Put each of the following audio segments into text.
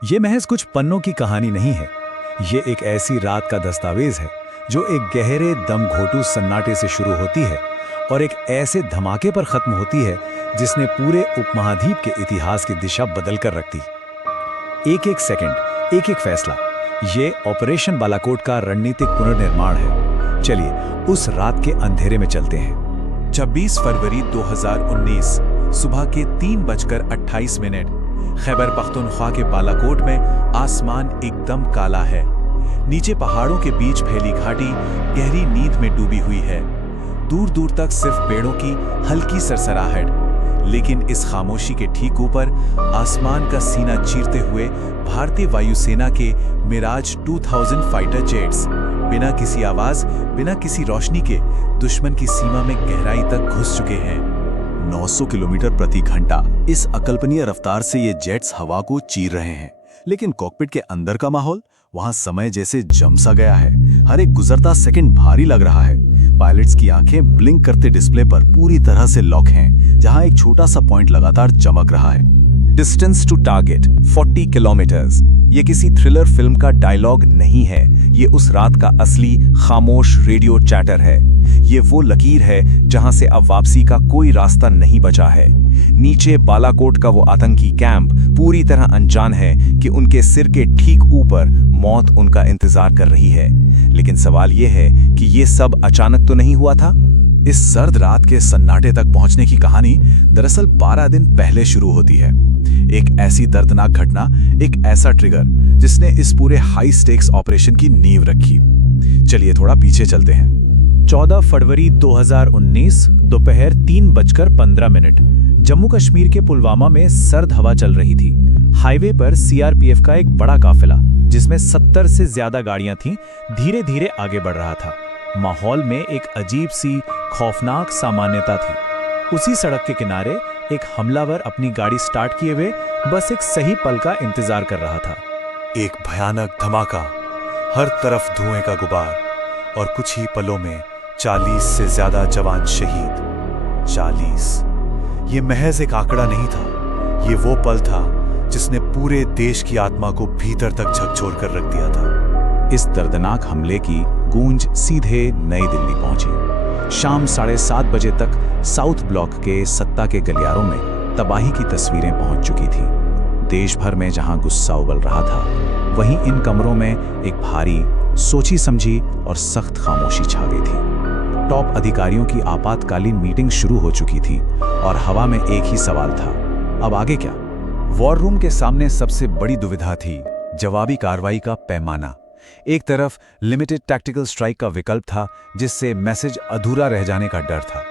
ये महज कुछ पन्नों की कहानी नहीं है। ये एक ऐसी रात का दस्तावेज है जो एक गहरे दमघोटू सन्नाटे से शुरू होती है और एक ऐसे धमाके पर खत्म होती है जिसने पूरे उपमहाद्वीप के इतिहास की दिशा बदल कर रख दी। एक एक सेकंड, एक एक फैसला, ये ऑपरेशन बालाकोट का रणनीतिक पुनर्निर्माण है। चलिए उस रात के अंधेरे में चलते हैं। 26 फरवरी 2019 सुबह के 3:28 खैबर पख्तूनख्वा के बालाकोट में आसमान एकदम काला है। नीचे पहाड़ों के बीच फैली घाटी गहरी नींद में डूबी हुई है। दूर दूर तक सिर्फ पेड़ों की हल्की सरसराहट, लेकिन इस खामोशी के ठीक ऊपर आसमान का सीना चीरते हुए भारतीय वायुसेना के मिराज 2000 फाइटर जेट्स बिना किसी आवाज, बिना किसी रोशनी के दुश्मन की सीमा में गहराई तक घुस चुके हैं। 900 किलोमीटर प्रति घंटा इस अकल्पनीय रफ्तार से ये जेट्स हवा को चीर रहे हैं, लेकिन कॉकपिट के अंदर का माहौल, वहां समय जैसे जम सा गया है। हर एक गुजरता सेकंड भारी लग रहा है। पायलट्स की आंखें ब्लिंक करते डिस्प्ले पर पूरी तरह से लॉक हैं, जहां एक छोटा सा पॉइंट लगातार चमक रहा है। Distance to target 40 kilometres. ये किसी थ्रिलर फिल्म का डायलॉग नहीं है, ये उस रात का असली खामोश रेडियो चैटर है। ये वो लकीर है जहां से अब वापसी का कोई रास्ता नहीं बचा है। नीचे बालाकोट का वो आतंकी कैंप पूरी तरह अनजान है कि उनके सिर के ठीक ऊपर मौत उनका इंतजार कर रही है। लेकिन सवाल ये है कि ये सब अचानक तो नहीं हुआ था। इस सर्द रात के सन्नाटे तक पहुंचने की कहानी दरअसल 12 दिन पहले शुरू होती है। एक ऐसी दर्दनाक घटना, एक ऐसा ट्रिगर जिसने इस पूरे हाई स्टेक्स ऑपरेशन की नींव रखी। चलिए थोड़ा पीछे चलते हैं। 14 फरवरी 2019 दोपहर 3:15 जम्मू कश्मीर के पुलवामा में सर्द हवा चल रही थी। हाईवे पर सीआरपीएफ का एक बड़ा काफिला, जिसमें 70 से ज्यादा गाड़ियां थीं, धीरे धीरे आगे बढ़ रहा था। माहौल में एक अजीब सी खौफनाक सामान्यता थी। उसी सड़क के किनारे एक हमलावर अपनी गाड़ी स्टार्ट किए हुए बस एक सही पल का इंतजार कर रहा था। एक भयानक धमाका, हर तरफ धुएं का गुबार, और कुछ ही पलों में 40 से ज्यादा जवान शहीद। 40। ये महज एक आंकड़ा नहीं था, ये वो पल था जिसने पूरे देश की आत्मा को भीतर तक झकझोर कर रख दिया था। इस दर्दनाक हमले की गूंज सीधे नई दिल्ली पहुंची। शाम 7:30 बजे तक साउथ ब्लॉक के सत्ता के गलियारों में तबाही की तस्वीरें पहुंच चुकी थी। देश भर में जहां गुस्सा उबल रहा था, वहीं इन कमरों में एक भारी, सोची समझी और सख्त खामोशी छा गई थी। टॉप अधिकारियों की आपातकालीन मीटिंग शुरू हो चुकी थी और हवा में एक ही सवाल था, अब आगे क्या? वॉर रूम के सामने सबसे बड़ी दुविधा थी जवाबी कार्रवाई का पैमाना। एक तरफ लिमिटेड टैक्टिकल स्ट्राइक का विकल्प था, जिससे मैसेज अधूरा रह जाने का डर था।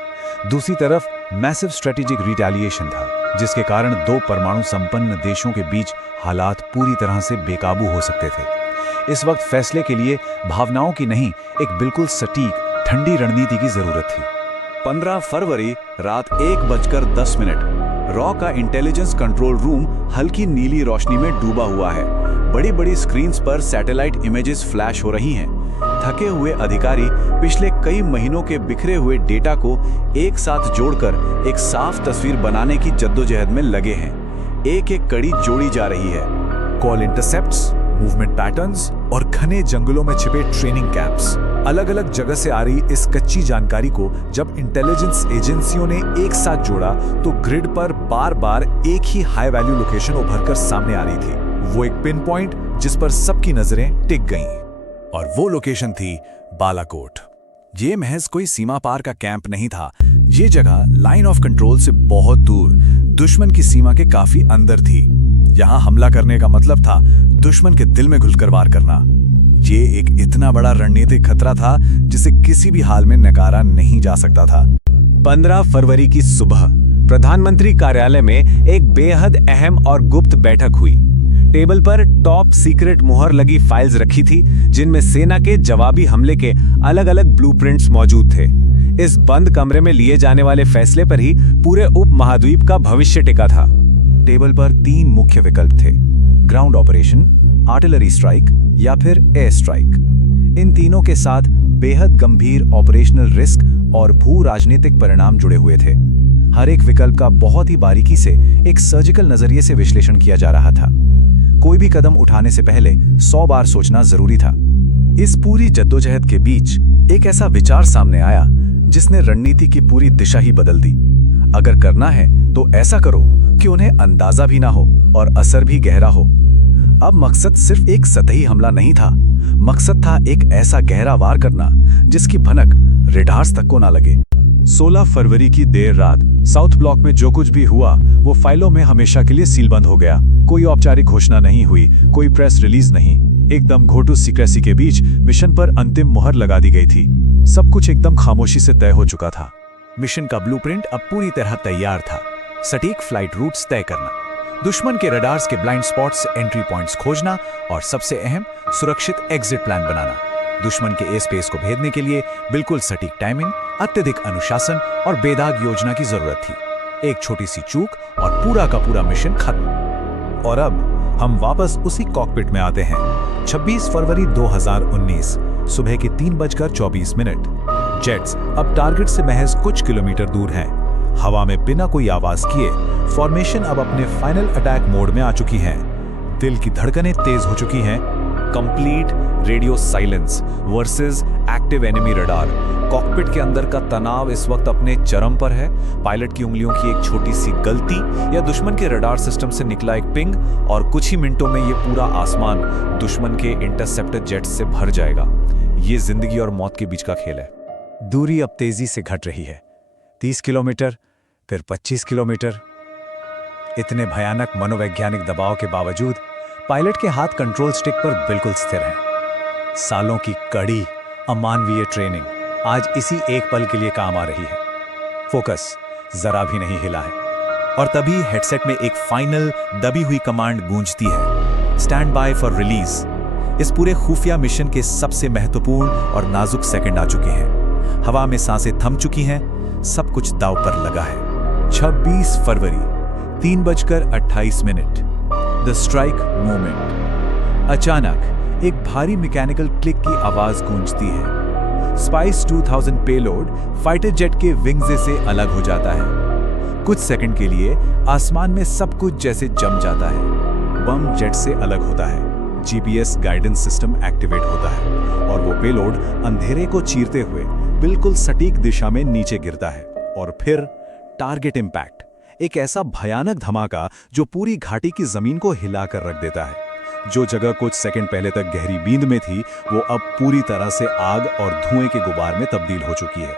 दूसरी तरफ मैसिव स्ट्रेटेजिक रिटेलिएशन था, जिसके कारण दो परमाणु संपन्न देशों के बीच हालात पूरी तरह से बेकाबू हो सकते थे। इस वक्त फैसले के लिए भावनाओं की नहीं, एक बिल्कुल सटीक, ठंडी रणनीति की जरूरत थी। 15 फरवरी रात 1:10 रॉ का इंटेलिजेंस कंट्रोल रूम हल्की नीली रोशनी में डूबा हुआ है। बड़ी बड़ी स्क्रीन्स पर सैटेलाइट इमेजेस फ्लैश हो रही हैं। थके हुए अधिकारी पिछले कई महीनों के बिखरे हुए डेटा को एक साथ जोड़कर एक साफ तस्वीर बनाने की जद्दोजहद में लगे हैं। एक एक कड़ी जोड़ी जा रही है। कॉल इंटरसेप्ट्स, मूवमेंट पैटर्न्स और घने जंगलों में छिपे ट्रेनिंग कैंप्स, अलग अलग जगह से आ रही इस कच्ची जानकारी को जब इंटेलिजेंस एजेंसियों ने एक साथ जोड़ा, तो ग्रिड पर बार बार एक ही हाई वैल्यू लोकेशन उभरकर सामने आ रही थी। वो एक पिन पॉइंट जिस पर सबकी नजरें टिक गईं, और वो लोकेशन थी बालाकोट। ये महज कोई सीमा पार का कैंप नहीं था। ये जगह लाइन ऑफ कंट्रोल से बहुत दूर, दुश्मन की सीमा के काफी अंदर थी। यहां हमला करने का मतलब था दुश्मन के दिल में घुसकर वार करना। ये एक इतना बड़ा रणनीतिक खतरा था जिसे किसी भी हाल में नकारा नहीं जा सकता था। 15 फरवरी की सुबह प्रधानमंत्री कार्यालय में एक बेहद अहम और गुप्त बैठक हुई। टेबल पर टॉप सीक्रेट मुहर लगी फाइल्स रखी थी, जिनमें सेना के जवाबी हमले के अलग अलग ब्लूप्रिंट्स मौजूद थे। इस बंद कमरे में लिए जाने वाले फैसले पर ही पूरे उपमहाद्वीप का भविष्य टिका था। टेबल पर 3 मुख्य विकल्प थे: ग्राउंड ऑपरेशन, आर्टिलरी स्ट्राइक या फिर एयर स्ट्राइक। इन तीनों के साथ बेहद गंभीर ऑपरेशनल रिस्क और भू राजनीतिक परिणाम जुड़े हुए थे। हर एक विकल्प का बहुत ही बारीकी से एक सर्जिकल नजरिए से विश्लेषण किया जा रहा था। कोई भी कदम उठाने से पहले 100 बार सोचना जरूरी था। इस पूरी जद्दोजहद के बीच एक ऐसा विचार सामने आया जिसने रणनीति की पूरी दिशा ही बदल दी। अगर करना है तो ऐसा करो कि उन्हें अंदाजा भी ना हो और असर भी गहरा हो। अब मकसद सिर्फ एक सतही हमला नहीं था, मकसद था एक ऐसा गहरा वार करना जिसकी भनक रेडार्स तक को ना लगे। 16 फरवरी की देर रात साउथ ब्लॉक में जो कुछ भी हुआ वो फाइलों में हमेशा के लिए सीलबंद हो गया। कोई औपचारिक घोषणा नहीं हुई, कोई प्रेस रिलीज नहीं। एकदम घोटू सीक्रेसी के बीच मिशन पर अंतिम मुहर लगा दी गई थी। सब कुछ एकदम खामोशी से तय हो चुका था। मिशन का ब्लूप्रिंट अब पूरी तरह तैयार था। सटीक फ्लाइट रूट्स तय करना, दुश्मन के रडार्स के ब्लाइंड स्पॉट्स एंट्री पॉइंट्स खोजना और सबसे अहम सुरक्षित एग्जिट प्लान बनाना। दुश्मन के एयर स्पेस को भेदने के लिए बिल्कुल सटीक टाइमिंग, अत्यधिक अनुशासन और बेदाग योजना की जरूरत थी। एक छोटी सी चूक और पूरा का पूरा मिशन खत्म। और अब हम वापस उसी कॉकपिट में आते हैं। 26 फरवरी 2019 सुबह के 3:24। जेट्स अब टारगेट से महज कुछ किलोमीटर दूर हैं। हवा में बिना कोई आवाज किए फॉर्मेशन अब अपने फाइनल अटैक मोड में आ चुकी हैं। दिल की धड़कनें तेज हो चुकी हैं। Complete radio silence versus active enemy radar. Cockpit के अंदर का तनाव इस वक्त अपने चरम पर है। पायलट की उंगलियों की एक छोटी सी गलती या दुश्मन के रडार सिस्टम से निकला एक पिंग और कुछ ही मिनटों में ये पूरा आसमान दुश्मन के इंटरसेप्टर जेट्स से भर जाएगा। ये जिंदगी और मौत के बीच का खेल है। दूरी अब तेजी से घट रही है। 30 किलोमीटर, फिर 25 किलोमीटर। इतने भयानक मनोवैज्ञानिक दबाव के बावजूद पायलट के हाथ कंट्रोल स्टिक पर बिल्कुल स्थिर हैं। सालों की कड़ी अमानवीय ट्रेनिंग आज इसी एक पल के लिए काम आ रही है। फोकस जरा भी नहीं हिला है। और तभी हेडसेट में एक फाइनल दबी हुई कमांड गूंजती है, स्टैंड बाय फॉर रिलीज। इस पूरे खुफिया मिशन के सबसे महत्वपूर्ण और नाजुक सेकंड आ चुके हैं। हवा में सांसें थम चुकी हैं, सब कुछ दांव पर लगा है। 26 फरवरी 3:28। The strike moment. अचानक एक भारी मैकेनिकल क्लिक की आवाज गूंजती है। स्पाइस 2000 पेलोड फाइटर जेट के विंग्स से अलग हो जाता है। कुछ सेकंड के लिए आसमान में सब कुछ जैसे जम जाता है। बम जेट से अलग होता है। जीपीएस गाइडेंस सिस्टम एक्टिवेट होता है और वो पेलोड अंधेरे को चीरते हुए बिल्कुल सटीक दिशा में नीचे गिरता है। और फिर टारगेट इंपैक्ट, एक ऐसा भयानक धमाका जो पूरी घाटी की जमीन को हिलाकर रख देता है। जो जगह कुछ सेकंड पहले तक गहरी बींद में थी वो अब पूरी तरह से आग और धुएं के गुबार में तब्दील हो चुकी है।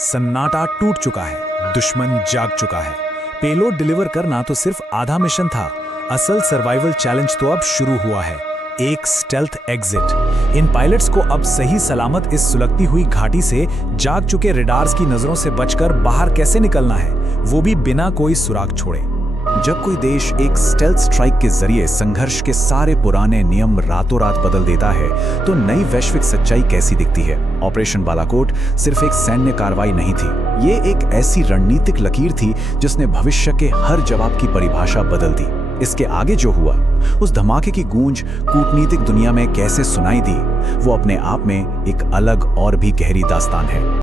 सन्नाटा टूट चुका है, दुश्मन जाग चुका है। पेलोड डिलीवर करना तो सिर्फ आधा मिशन था, असल सर्वाइवल चैलेंज तो अब शुरू हुआ है। एक स्टेल्थ एग्जिट। इन पायलट्स को अब सही सलामत इस सुलगती हुई घाटी से जाग चुके रेडार्स की नजरों से बचकर बाहर कैसे निकलना है, वो भी बिना कोई सुराग छोड़े। जब कोई देश एक स्टेल्थ स्ट्राइक के जरिए संघर्ष के सारे पुराने नियम रातों रात बदल देता है तो नई वैश्विक सच्चाई कैसी दिखती है। ऑपरेशन बालाकोट सिर्फ एक सैन्य कार्रवाई नहीं थी, ये एक ऐसी रणनीतिक लकीर थी जिसने भविष्य के हर जवाब की परिभाषा बदल दी। इसके आगे जो हुआ, उस धमाके की गूंज कूटनीतिक दुनिया में कैसे सुनाई दी, वो अपने आप में एक अलग और भी गहरी दास्तान है।